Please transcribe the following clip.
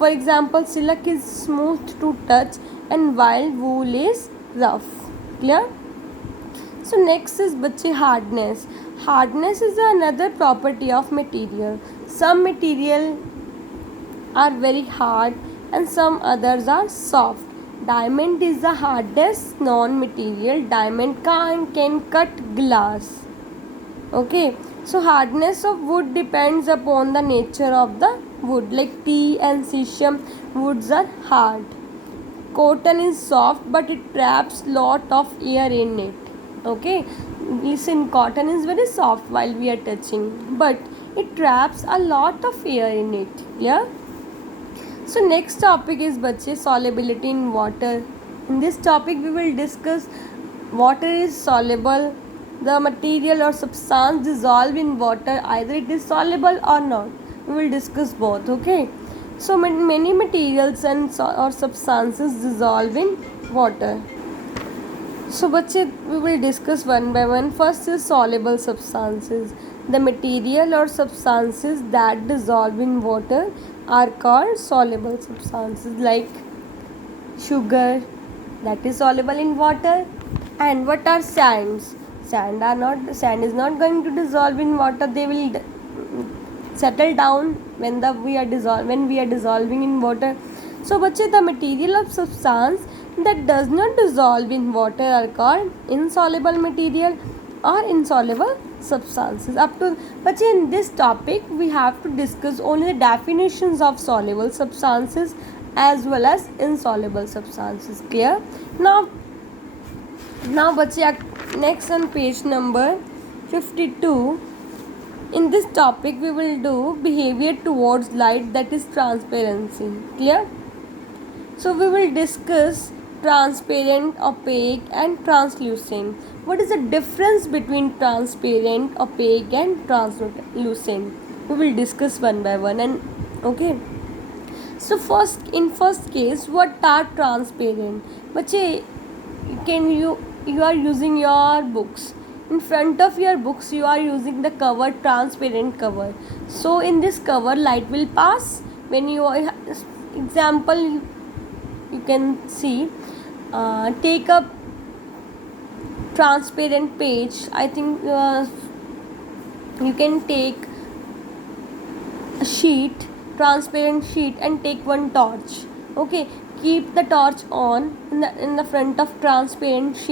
For example, silk is smooth to touch and while wool is rough. Clear? So next is बच्चे hardness. Hardness is another property of material. Some material are very hard and some others are soft. Diamond is the hardest non-material. Diamond can cut glass. Okay, so hardness of wood depends upon the nature of the wood. Like tea and sisam woods are hard. Cotton is soft but it traps lot of air in it. Okay, listen, cotton is very soft while we are touching, but it traps a lot of air in it. Yeah. So next topic is बच्चे solubility in water. In this topic we will discuss water is soluble, the material or substance dissolve in water, either it is soluble or not. We will discuss both. Okay. So many materials and or substances dissolve in water. So बच्चे we will discuss one by one. First is soluble substances. The material or substances that dissolve in water are called soluble substances, like sugar that is soluble in water. And what are sands? Sand is not going to dissolve in water. They will settle down when we are dissolving in water. So बच्चे the material of substance that does not dissolve in water are called insoluble material or insoluble substances. Up to but in this topic we have to discuss only the definitions of soluble substances as well as insoluble substances. Clear? Now बच्चे next on page number 52. In this topic we will do behavior towards light, that is transparency. Clear? So we will discuss transparent, opaque and translucent. What is the difference between transparent, opaque and translucent? We will discuss one by one. And okay. So in first case, what are transparent? बच्चे you are using your books. In front of your books you are using the cover, transparent cover. So in this cover light will pass. When you example you can see, take a transparent page. I think you can take a sheet, transparent sheet, and take one torch. Okay, keep the torch on in the front of transparent sheet.